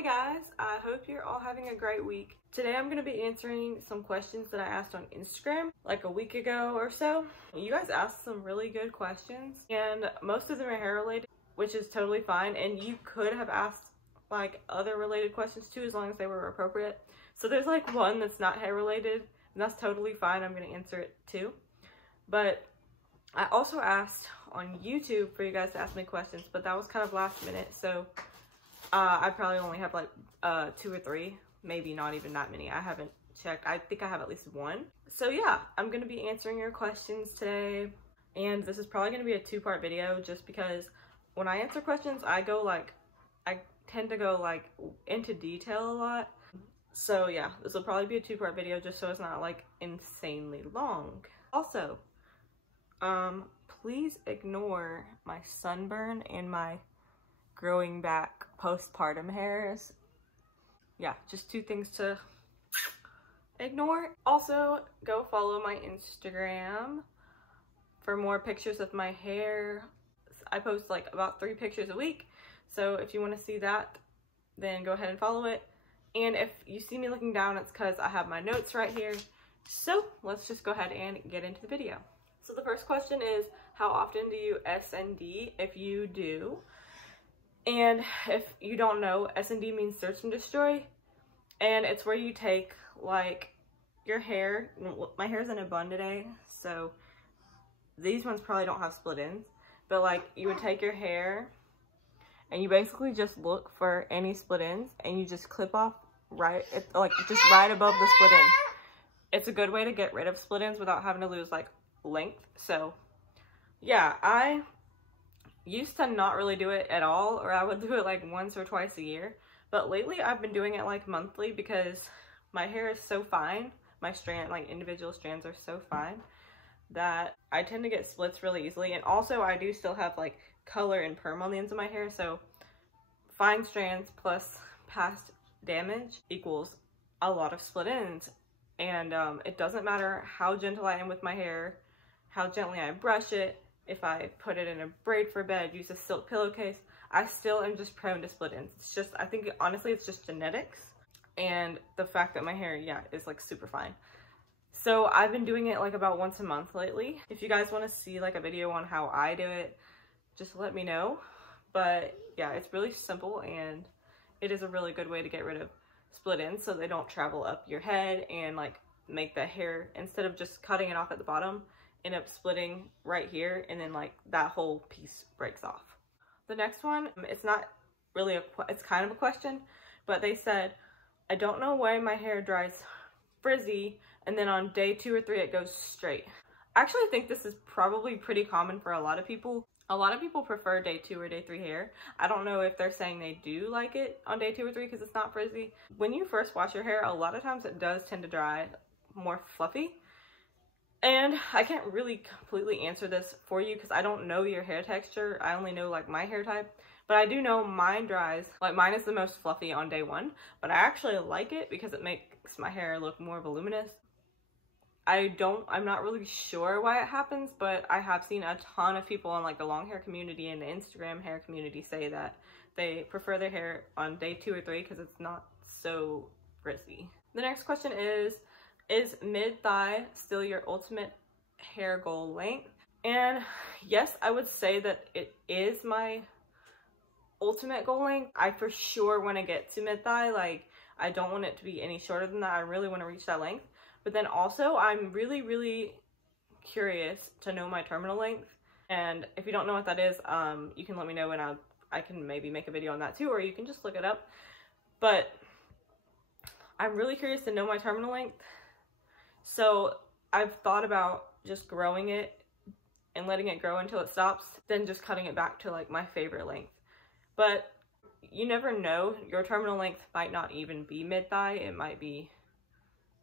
Hi guys, I hope you're all having a great week. Today I'm going to be answering some questions that I asked on Instagram like a week ago or so. You guys asked some really good questions and most of them are hair related, which is totally fine, and you could have asked like other related questions too as long as they were appropriate. So there's like one that's not hair related and that's totally fine. I'm going to answer it too. But I also asked on YouTube for you guys to ask me questions, but that was kind of last minute, so I probably only have like 2 or 3, maybe not even that many. I haven't checked. I think I have at least 1. So yeah, I'm going to be answering your questions today, and this is probably going to be a 2-part video just because when I answer questions, I tend to go like into detail a lot. So yeah, this will probably be a 2-part video just so it's not like insanely long. Also, please ignore my sunburn and my growing back postpartum hairs. Yeah, just 2 things to ignore. Also, go follow my Instagram for more pictures of my hair. I post like about 3 pictures a week, so if you want to see that, then go ahead and follow it. And if you see me looking down, it's because I have my notes right here. So let's just go ahead and get into the video. So the first question is, how often do you S&D if you do? And if you don't know, S&D means search and destroy, and it's where you take like your hair. My hair's in a bun today, so these ones probably don't have split ends, but like you would take your hair and you basically just look for any split ends and you just clip off just right above the split end. It's a good way to get rid of split ends without having to lose like length. So yeah, I used to not really do it at all, or I would do it like once or twice a year, but lately I've been doing it like monthly because my hair is so fine. My individual strands are so fine that I tend to get splits really easily, and also I do still have like color and perm on the ends of my hair, so fine strands plus past damage equals a lot of split ends. And it doesn't matter how gentle I am with my hair, how gently I brush it, if I put it in a braid for bed, use a silk pillowcase, I still am just prone to split ends. It's just, I think honestly it's just genetics and the fact that my hair, yeah, is like super fine. So I've been doing it like about once a month lately. If you guys want to see like a video on how I do it, just let me know. But yeah, it's really simple and it is a really good way to get rid of split ends so they don't travel up your head and like make the hair, instead of just cutting it off at the bottom, end up splitting right here, and then like that whole piece breaks off. The next one, it's not really it's kind of a question, but they said, I don't know why my hair dries frizzy and then on day 2 or 3 it goes straight. I actually think this is probably pretty common for a lot of people. A lot of people prefer day 2 or day 3 hair. I don't know if they're saying they do like it on day 2 or 3 because it's not frizzy. When you first wash your hair, a lot of times it does tend to dry more fluffy. And I can't really completely answer this for you because I don't know your hair texture. I only know like my hair type, but I do know mine dries, like mine is the most fluffy on day 1, but I actually like it because it makes my hair look more voluminous. I'm not really sure why it happens, but I have seen a ton of people in like the long hair community and the Instagram hair community say that they prefer their hair on day 2 or 3 because it's not so frizzy. The next question is mid-thigh still your ultimate hair goal length? And yes, I would say that it is my ultimate goal length. I for sure want to get to mid-thigh. Like, I don't want it to be any shorter than that. I really want to reach that length. But then also, I'm really, really curious to know my terminal length. And if you don't know what that is, you can let me know and I can maybe make a video on that too, or you can just look it up. But I'm really curious to know my terminal length. So I've thought about just growing it and letting it grow until it stops, then just cutting it back to like my favorite length. But you never know, your terminal length might not even be mid-thigh, it might be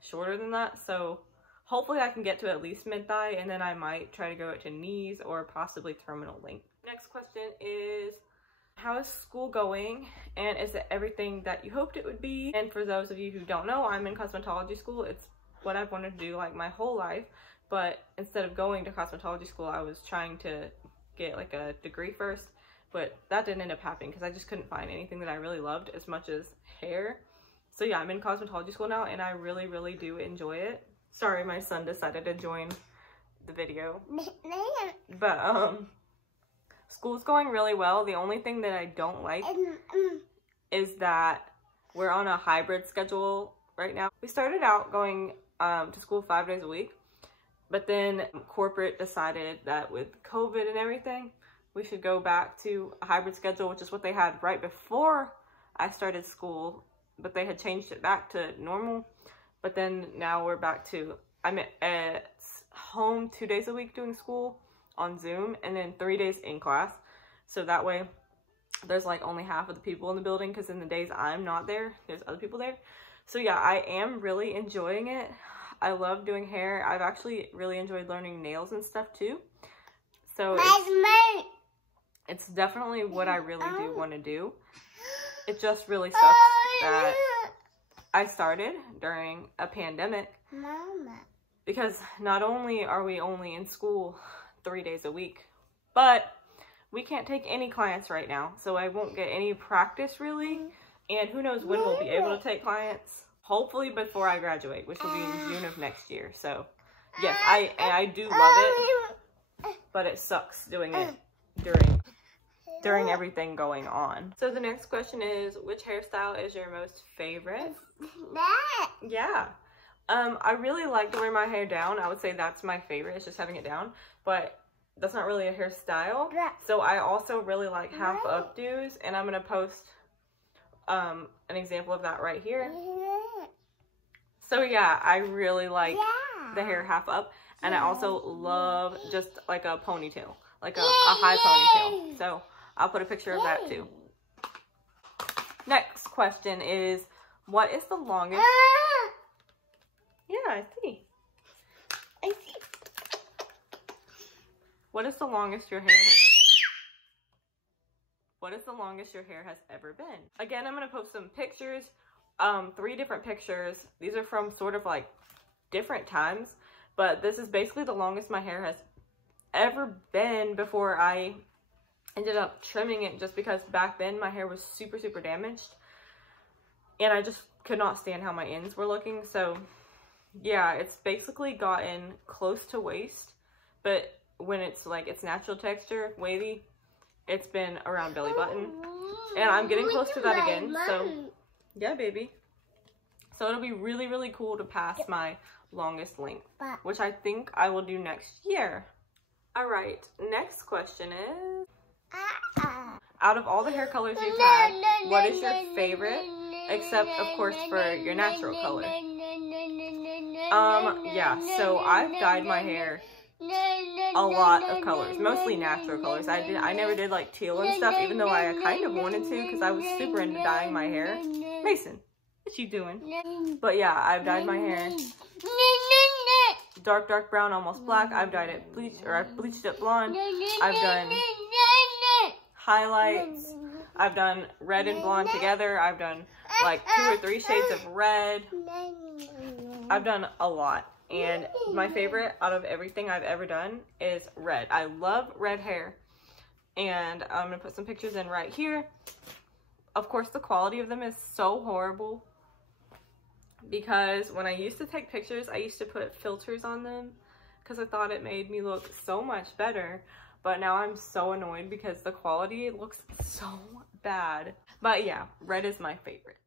shorter than that. So hopefully I can get to at least mid-thigh, and then I might try to go it to knees or possibly terminal length. Next question is, how is school going, and is it everything that you hoped it would be? And for those of you who don't know, I'm in cosmetology school. It's what I've wanted to do like my whole life, but instead of going to cosmetology school, I was trying to get like a degree first, but that didn't end up happening because I just couldn't find anything that I really loved as much as hair. So yeah, I'm in cosmetology school now and I really, really do enjoy it. Sorry, my son decided to join the video. But school's going really well. The only thing that I don't like is that we're on a hybrid schedule right now. We started out going to school 5 days a week, but then corporate decided that with COVID and everything, we should go back to a hybrid schedule, which is what they had right before I started school, but they had changed it back to normal. But then now we're back to, I'm at home 2 days a week doing school on Zoom and then 3 days in class. So that way there's like only half of the people in the building, because in the days I'm not there, there's other people there. So yeah, I am really enjoying it. I love doing hair. I've actually really enjoyed learning nails and stuff too. So it's definitely what I really do want to do. It just really sucks that I started during a pandemic. Because not only are we only in school 3 days a week, but we can't take any clients right now. So I won't get any practice really. And who knows when we'll be able to take clients. Hopefully before I graduate, which will be in June of next year. So yes, I do love it, but it sucks doing it during everything going on. So the next question is, which hairstyle is your most favorite? Yeah. I really like to wear my hair down. I would say that's my favorite. It's just having it down, but that's not really a hairstyle. So I also really like half updos, and I'm gonna post an example of that right here. So yeah, I really like the hair half up, and I also love just like a ponytail, like a high ponytail. So I'll put a picture of that too. Next question is, what is the longest? Yeah, I see. What is the longest your hair has ever been? Again, I'm gonna post some pictures, 3 different pictures. These are from sort of like different times, but this is basically the longest my hair has ever been before I ended up trimming it, just because back then my hair was super, super damaged and I just could not stand how my ends were looking. So yeah, it's basically gotten close to waist, but when it's like its natural texture, wavy, it's been around belly button. And I'm getting close to that again, so yeah, baby. So it'll be really, really cool to pass my longest length, which I think I will do next year. All right, next question is, out of all the hair colors you've had, what is your favorite, except of course for your natural color? Yeah, so I've dyed my hair a lot of colors, mostly natural colors. I never did like teal and stuff, even though I kind of wanted to, because I was super into dyeing my hair. Mason, what you doing? But yeah, I've dyed my hair dark brown, almost black. I've dyed it I've bleached it blonde. I've done highlights. I've done red and blonde together. I've done like 2 or 3 shades of red. I've done a lot. And my favorite out of everything I've ever done is red. I love red hair. And I'm going to put some pictures in right here. Of course, the quality of them is so horrible, because when I used to take pictures, I used to put filters on them because I thought it made me look so much better. But now I'm so annoyed because the quality looks so bad. But yeah, red is my favorite.